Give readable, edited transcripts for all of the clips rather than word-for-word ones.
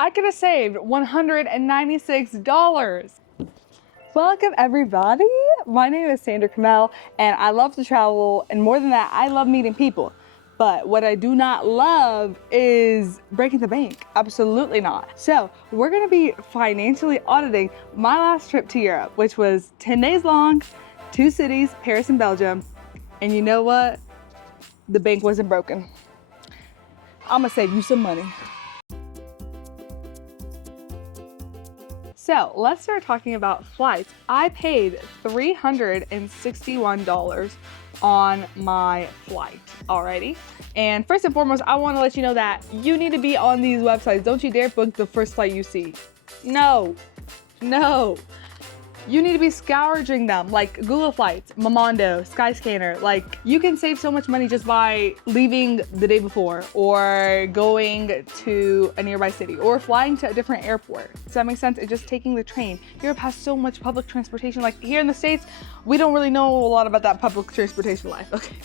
I could have saved $196. Welcome everybody. My name is Sandra Kamel and I love to travel, and more than that, I love meeting people. But what I do not love is breaking the bank. Absolutely not. So we're gonna be financially auditing my last trip to Europe, which was 10 days long, 2 cities, Paris and Belgium. And you know what? The bank wasn't broken. I'm gonna save you some money. So let's start talking about flights. I paid $361 on my flight already. And first and foremost, I want to let you know that you need to be on these websites. Don't you dare book the first flight you see. No. You need to be scourging them, like Google Flights, Momondo, Skyscanner. Like, you can save so much money just by leaving the day before or going to a nearby city or flying to a different airport. Does that make sense? It's just taking the train. Europe has so much public transportation. Like here in the States, we don't really know a lot about that public transportation life, okay?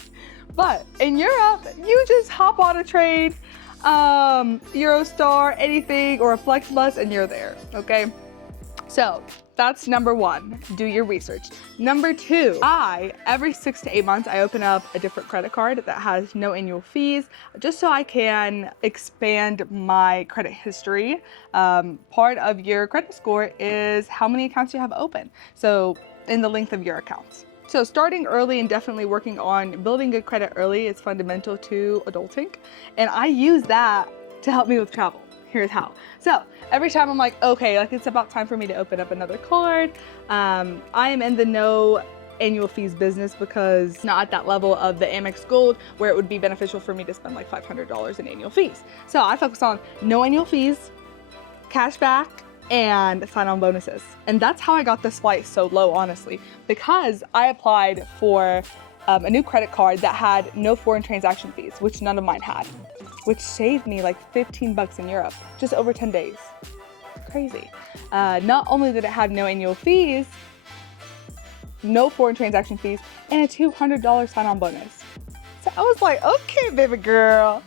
But in Europe, you just hop on a train, Eurostar, anything, or a Flexbus, and you're there, okay? So that's number one, do your research. Number two, every 6 to 8 months, I open up a different credit card that has no annual fees, just so I can expand my credit history. Part of your credit score is how many accounts you have open, so in the length of your accounts. So starting early and definitely working on building good credit early is fundamental to adulting. And I use that to help me with travel. Here's how. So every time I'm like, okay, like it's about time for me to open up another card. I am in the no annual fees business because not at that level of the Amex Gold where it would be beneficial for me to spend like $500 in annual fees. So I focus on no annual fees, cash back, and sign-on bonuses. And that's how I got this flight so low, honestly, because I applied for a new credit card that had no foreign transaction fees, which none of mine had, which saved me like 15 bucks in Europe, just over 10 days. Crazy. Not only did it have no annual fees, no foreign transaction fees, and a $200 sign-on bonus. So I was like, okay, baby girl,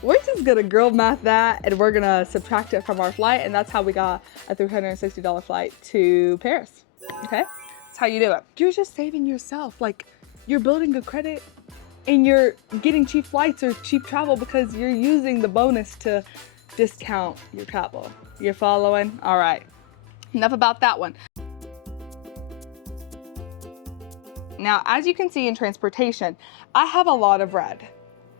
we're just gonna girl math that and we're gonna subtract it from our flight, and that's how we got a $360 flight to Paris, okay? That's how you do it. You're just saving yourself. Like, you're building good credit and you're getting cheap flights or cheap travel because you're using the bonus to discount your travel. You're following? All right, enough about that one. Now, as you can see in transportation, I have a lot of red,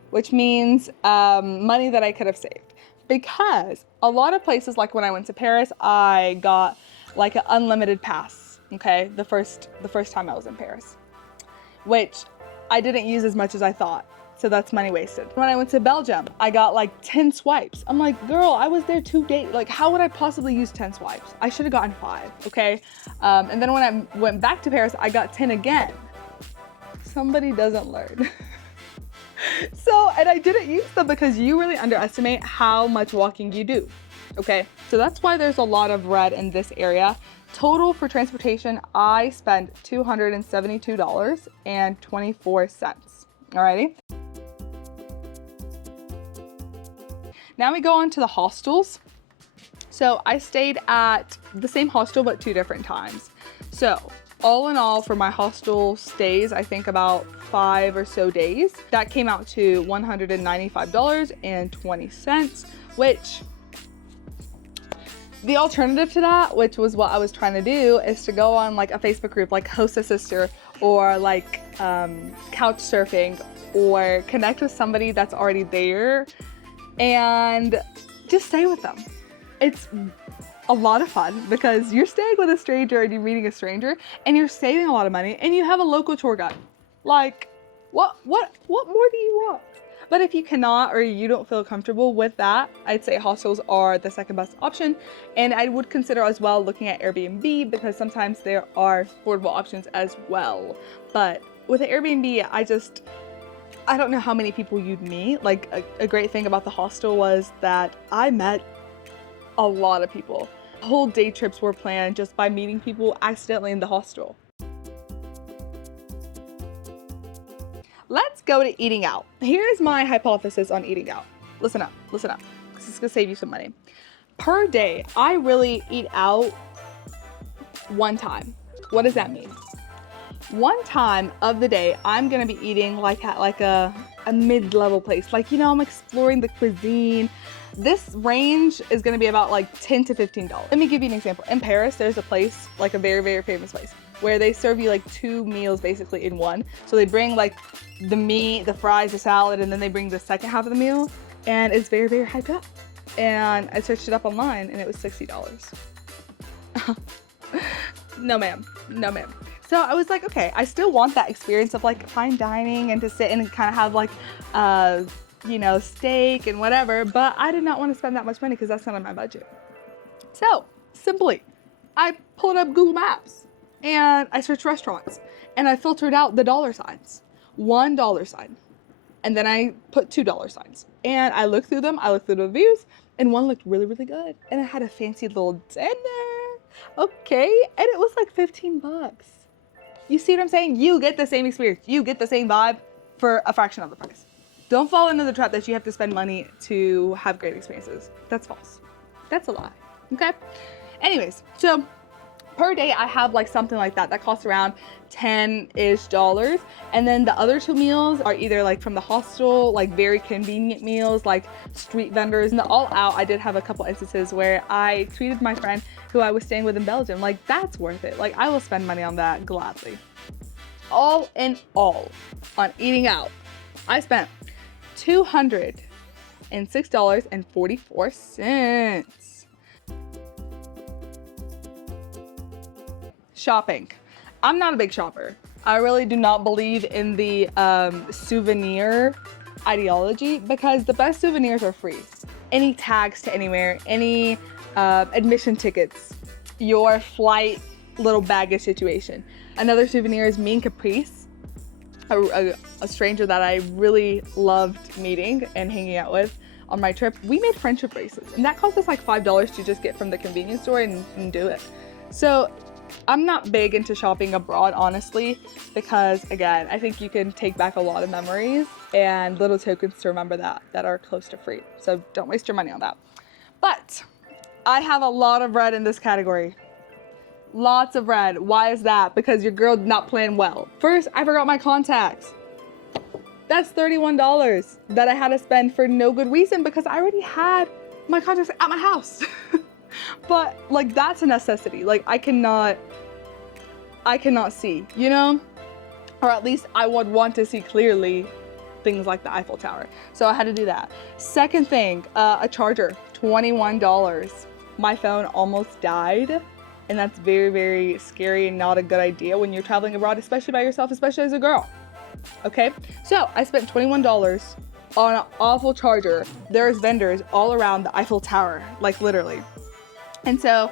which means money that I could have saved, because a lot of places, like when I went to Paris, I got like an unlimited pass, okay? The first time I was in Paris, which I didn't use as much as I thought. So that's money wasted. When I went to Belgium, I got like 10 swipes. I'm like, girl, I was there 2 days. Like, how would I possibly use 10 swipes? I should have gotten 5, okay? And then when I went back to Paris, I got 10 again. Somebody doesn't learn. So, and I didn't use them because you really underestimate how much walking you do, okay? So that's why there's a lot of red in this area. Total for transportation, I spent $272.24, alrighty? Now we go on to the hostels. So I stayed at the same hostel, but 2 different times. So all in all, for my hostel stays, I think about 5 or so days, that came out to $195.20, which the alternative to that, which was what I was trying to do, is to go on like a Facebook group like Host a Sister or like couch surfing, or connect with somebody that's already there and just stay with them. It's a lot of fun because you're staying with a stranger and you're meeting a stranger and you're saving a lot of money and you have a local tour guide. Like, what more do you want? But if you cannot or you don't feel comfortable with that, I'd say hostels are the second best option. And I would consider as well looking at Airbnb, because sometimes there are affordable options as well. But with an Airbnb, I don't know how many people you'd meet. Like a great thing about the hostel was that I met a lot of people. Whole day trips were planned just by meeting people accidentally in the hostel. Let's go to eating out. Here's my hypothesis on eating out. Listen up, listen up. This is gonna save you some money. Per day, I really eat out one time. What does that mean? One time of the day, I'm gonna be eating like at like a mid-level place. Like, you know, I'm exploring the cuisine. This range is gonna be about like $10 to $15. Let me give you an example. In Paris, there's a place, like a very, very famous place, where they serve you like 2 meals basically in one. So they bring like the meat, the fries, the salad, and then they bring the second half of the meal, and it's very, very hyped up. And I searched it up online and it was $60. No ma'am, no ma'am. So I was like, okay, I still want that experience of like fine dining and to sit and kind of have like, you know, steak and whatever, but I did not want to spend that much money because that's not on my budget. So simply, I pulled up Google Maps and I searched restaurants and I filtered out the dollar signs, $1 sign. And then I put $2 signs and I looked through them. I looked through the reviews and one looked really, really good. And it had a fancy little dinner. Okay. And it was like 15 bucks. You see what I'm saying? You get the same experience. You get the same vibe for a fraction of the price. Don't fall into the trap that you have to spend money to have great experiences. That's false. That's a lie. Okay. Anyways, so per day, I have like something like that costs around $10-ish. And then the other 2 meals are either like from the hostel, like very convenient meals, like street vendors. And the all out, I did have a couple instances where I treated my friend who I was staying with in Belgium. Like, that's worth it. Like, I will spend money on that gladly. All in all, on eating out, I spent $206.44. Shopping. I'm not a big shopper. I really do not believe in the souvenir ideology because the best souvenirs are free. Any tags to anywhere, any admission tickets, your flight little baggage situation. Another souvenir is me and Caprice, a stranger that I really loved meeting and hanging out with on my trip. We made friendship bracelets and that cost us like $5 to just get from the convenience store and do it. So I'm not big into shopping abroad, honestly, because again, I think you can take back a lot of memories and little tokens to remember that are close to free. So don't waste your money on that. But I have a lot of red in this category. Lots of red. Why is that? Because your girl did not plan well. First, I forgot my contacts. That's $31 that I had to spend for no good reason because I already had my contacts at my house. But like, that's a necessity. Like, I cannot see, you know? Or at least I would want to see clearly things like the Eiffel Tower. So I had to do that. Second thing, a charger, $21. My phone almost died. And that's very, very scary and not a good idea when you're traveling abroad, especially by yourself, especially as a girl. Okay, so I spent $21 on an awful charger. There's vendors all around the Eiffel Tower, like literally. And so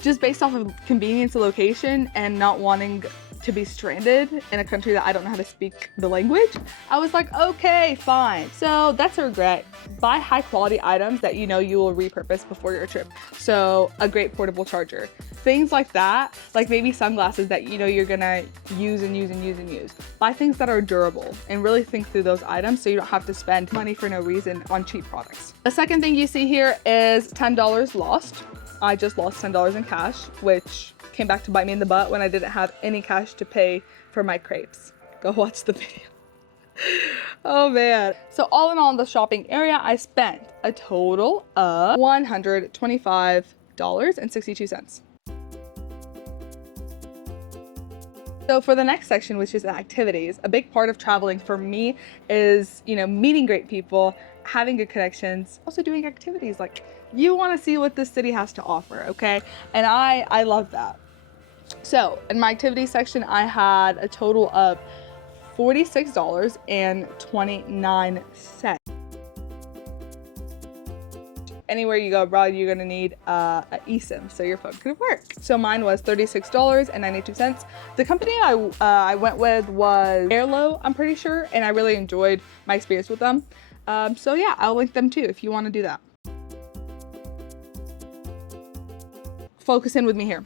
just based off of convenience of location and not wanting to be stranded in a country that I don't know how to speak the language, I was like, okay, fine. So that's a regret. Buy high quality items that you know you will repurpose before your trip. So a great portable charger. Things like that, like maybe sunglasses that you know you're gonna use and use and use and use. Buy things that are durable and really think through those items so you don't have to spend money for no reason on cheap products. The second thing you see here is $10 lost. I just lost $10 in cash, which came back to bite me in the butt when I didn't have any cash to pay for my crepes. Go watch the video. Oh man. So all in all in the shopping area, I spent a total of $125.62. So for the next section, which is activities, a big part of traveling for me is, you know, meeting great people, having good connections, also doing activities. Like, you want to see what this city has to offer, okay? And I love that. So in my activities section, I had a total of $46.29. Anywhere you go abroad, you're gonna need a eSIM so your phone could work. So mine was $36.92. The company I went with was Airlo, I'm pretty sure, and I really enjoyed my experience with them. So yeah, I'll link them too if you want to do that. Focus in with me here.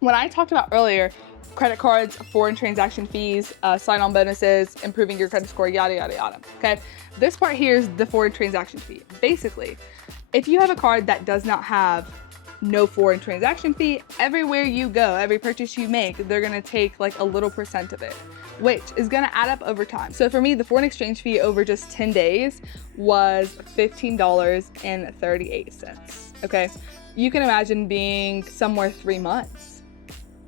When I talked about earlier, credit cards, foreign transaction fees, sign-on bonuses, improving your credit score, yada, yada, yada, okay? This part here is the foreign transaction fee. Basically, If you have a card that does not have no foreign transaction fee, everywhere you go, every purchase you make, they're gonna take like a little percent of it, which is gonna add up over time. So for me, the foreign exchange fee over just 10 days was $15.38, okay? You can imagine being somewhere 3 months.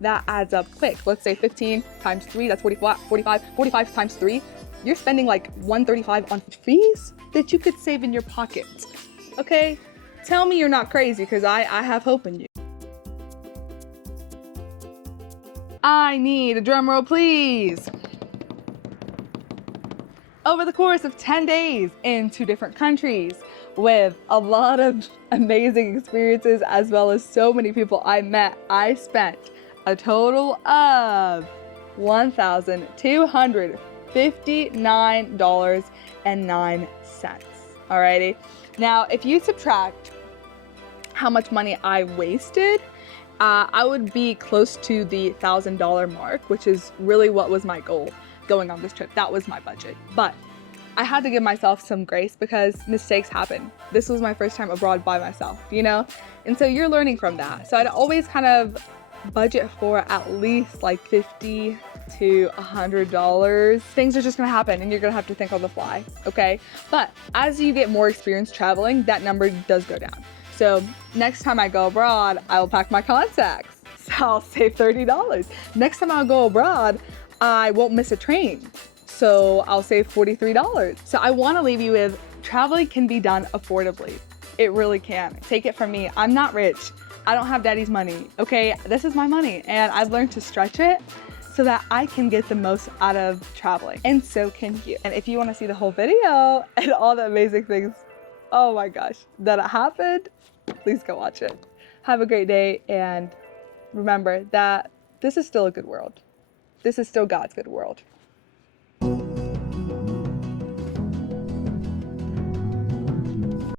That adds up quick. Let's say 15 times 3, that's 45 times 3. You're spending like $135 on fees that you could save in your pocket, okay? Tell me you're not crazy, because I have hope in you. I need a drum roll, please. Over the course of 10 days in 2 different countries, with a lot of amazing experiences, as well as so many people I met, I spent a total of $1,259.09. Alrighty. Now, if you subtract how much money I wasted, I would be close to the $1,000 mark, which is really what was my goal going on this trip. That was my budget. But I had to give myself some grace because mistakes happen. This was my first time abroad by myself, you know? And so you're learning from that. So I'd always kind of budget for at least like $50 to $100. Things are just gonna happen and you're gonna have to think on the fly, okay? But as you get more experience traveling, that number does go down. So next time I go abroad, I will pack my contacts. So I'll save $30. Next time I'll go abroad, I won't miss a train. So I'll save $43. So I wanna leave you with, traveling can be done affordably. It really can. Take it from me, I'm not rich. I don't have daddy's money, okay? This is my money and I've learned to stretch it so that I can get the most out of traveling, and so can you. And if you wanna see the whole video and all the amazing things, oh my gosh, that happened, please go watch it. Have a great day, and remember that this is still a good world. This is still God's good world.